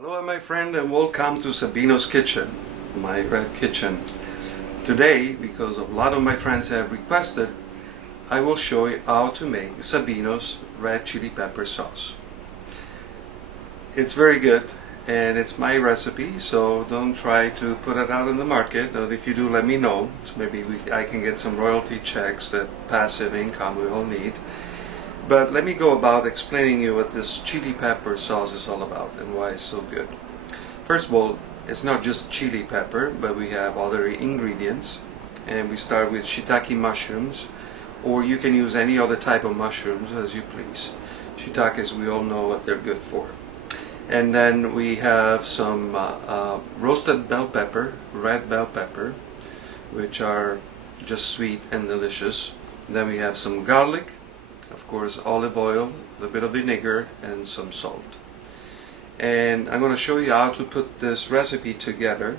Hello my friend and welcome to Sabino's kitchen, my red kitchen. Today, because a lot of my friends have requested, I will show you how to make Sabino's red chili pepper sauce. It's very good and it's my recipe, so don't try to put it out in the market. But if you do, let me know. So maybe I can get some royalty checks, that passive income we all need. But let me go about explaining you what this chili pepper sauce is all about and why it's so good. First of all, it's not just chili pepper, but we have other ingredients. And we start with shiitake mushrooms, or you can use any other type of mushrooms as you please. Shiitakes, we all know what they're good for. And then we have some roasted bell pepper, red bell pepper, which are just sweet and delicious. Then we have some garlic, of course olive oil, a bit of vinegar, and some salt. And I'm going to show you how to put this recipe together,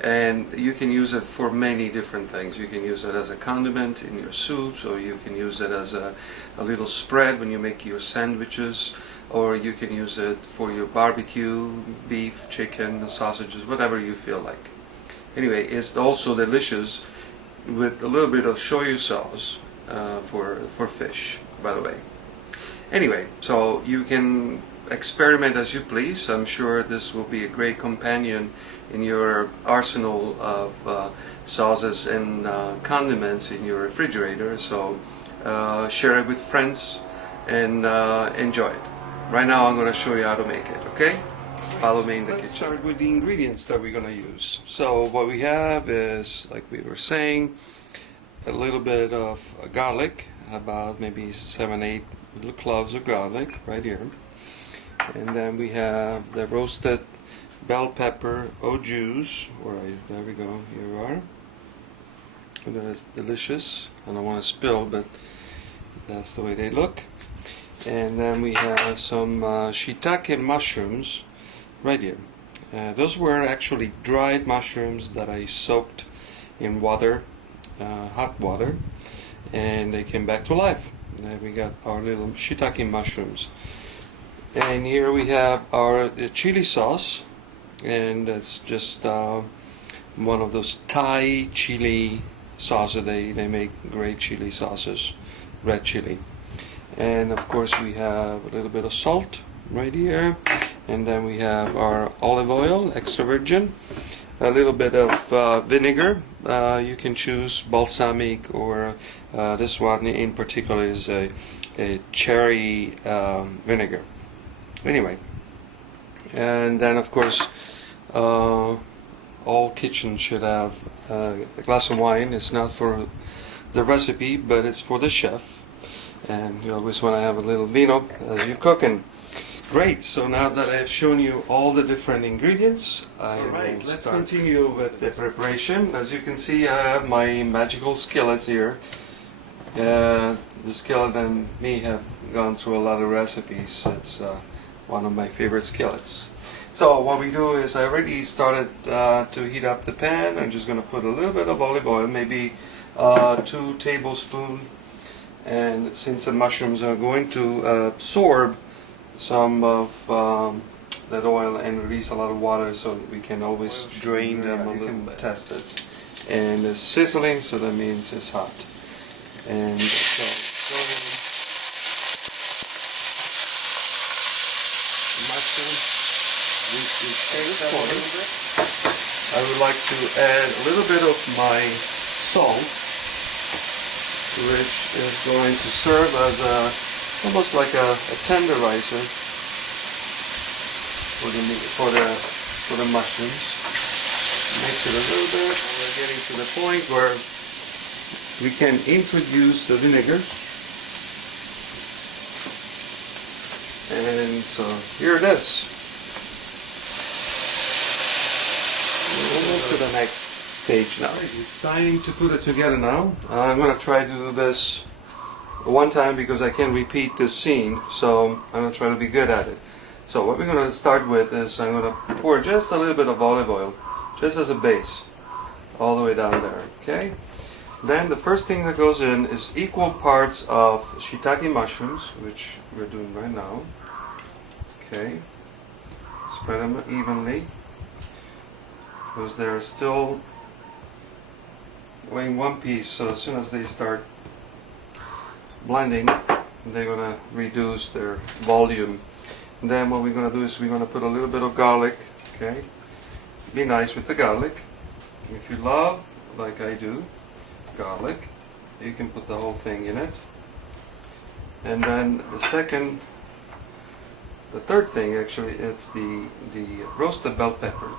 and you can use it for many different things. You can use it as a condiment in your soups, or you can use it as a little spread when you make your sandwiches, or you can use it for your barbecue, beef, chicken, sausages, whatever you feel like. Anyway, it's also delicious with a little bit of shoyu sauce for fish, by the way. Anyway, so you can experiment as you please. I'm sure this will be a great companion in your arsenal of sauces and condiments in your refrigerator. So share it with friends and enjoy it. Right now I'm going to show you how to make it, okay? Follow me in the kitchen. Let's start with the ingredients that we're going to use. So what we have is, like we were saying, a little bit of garlic, about maybe 7-8 little cloves of garlic right here. And then we have the roasted bell pepper au jus. There we go, here you are. And that is delicious. I don't want to spill, but that's the way they look. And then we have some shiitake mushrooms right here. Those were actually dried mushrooms that I soaked in water, hot water, and they came back to life. And we got our little shiitake mushrooms. And here we have our chili sauce, and that's just one of those Thai chili sauces. They make great chili sauces, red chili. And of course we have a little bit of salt right here, and then we have our olive oil, extra virgin, a little bit of vinegar. You can choose balsamic, or this one in particular is a cherry vinegar. Anyway, and then of course all kitchens should have a glass of wine. It's not for the recipe, but it's for the chef, and you always want to have a little vino as you're cooking. Great, so now that I've shown you all the different ingredients, let's continue with the preparation. As you can see, I have my magical skillet here. The skillet and me have gone through a lot of recipes. It's one of my favorite skillets. So what we do is, I already started to heat up the pan. I'm just going to put a little bit of olive oil, maybe 2 tablespoons. And since the mushrooms are going to absorb some of that oil and release a lot of water, so we can always drain them a little bit. Test it. And it's sizzling, so that means it's hot. And so go ahead and mushrooms. At this point, I would like to add a little bit of my salt, which is going to serve as almost like a tenderizer for the mushrooms. Mix it a little bit. We're getting to the point where we can introduce the vinegar. And so here it is. We'll move to the next stage now. It's time to put it together now. I'm going to try to do this one time because I can't repeat this scene, so I'm going to try to be good at it. So what we're going to start with is, I'm going to pour just a little bit of olive oil, just as a base, all the way down there, okay? Then the first thing that goes in is equal parts of shiitake mushrooms, which we're doing right now, okay? Spread them evenly, because they're still in one piece, so as soon as they start blending, they're gonna reduce their volume. And then what we're gonna do is we're gonna put a little bit of garlic. Okay, be nice with the garlic. If you love, like I do, garlic, you can put the whole thing in it. And then the third thing actually, it's the roasted bell pepper.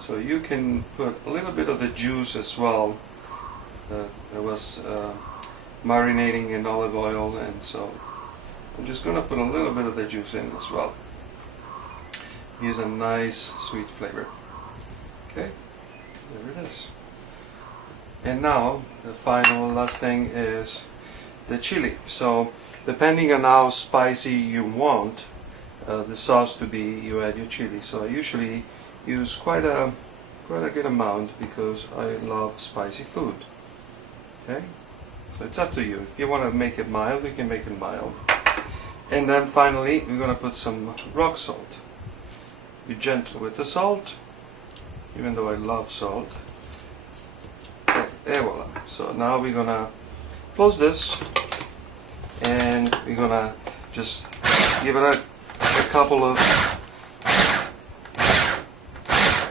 So you can put a little bit of the juice as well that was marinating in olive oil, and so I'm just going to put a little bit of the juice in as well. Gives a nice sweet flavor. Okay, there it is. And now the final last thing is the chili. So depending on how spicy you want the sauce to be, you add your chili. So I usually use quite a good amount because I love spicy food. Okay, so it's up to you. If you want to make it mild, you can make it mild. And then finally, we're gonna put some rock salt. Be gentle with the salt, even though I love salt. Et voila. So now we're gonna close this, and we're gonna just give it a couple of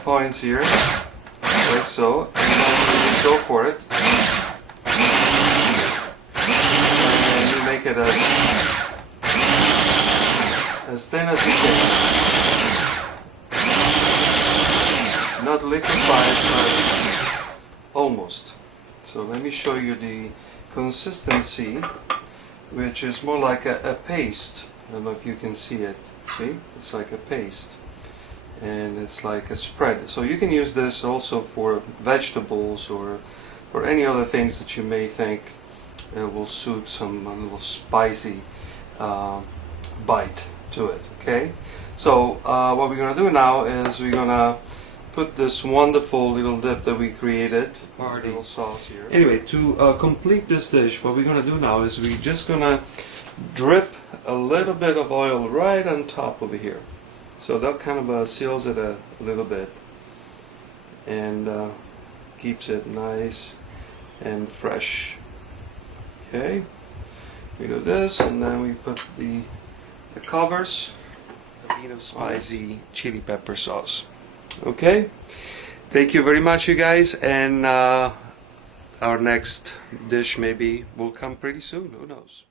points here, like so, and then go for it. And you make it as thin as you can. Not liquefied, but almost. So let me show you the consistency, which is more like a paste. I don't know if you can see it. See? It's like a paste. And it's like a spread. So you can use this also for vegetables or for any other things that you may think will suit some little spicy bite to it. Okay? So what we're going to do now is we're going to put this wonderful little dip that we created, little sauce here. Anyway, to complete this dish, what we're going to do now is we're just going to drip a little bit of oil right on top over here. So that kind of seals it a little bit and keeps it nice and fresh. Okay, we do this, and then we put the covers. Sabino spicy chili pepper sauce. Okay, thank you very much, you guys, and our next dish maybe will come pretty soon. Who knows?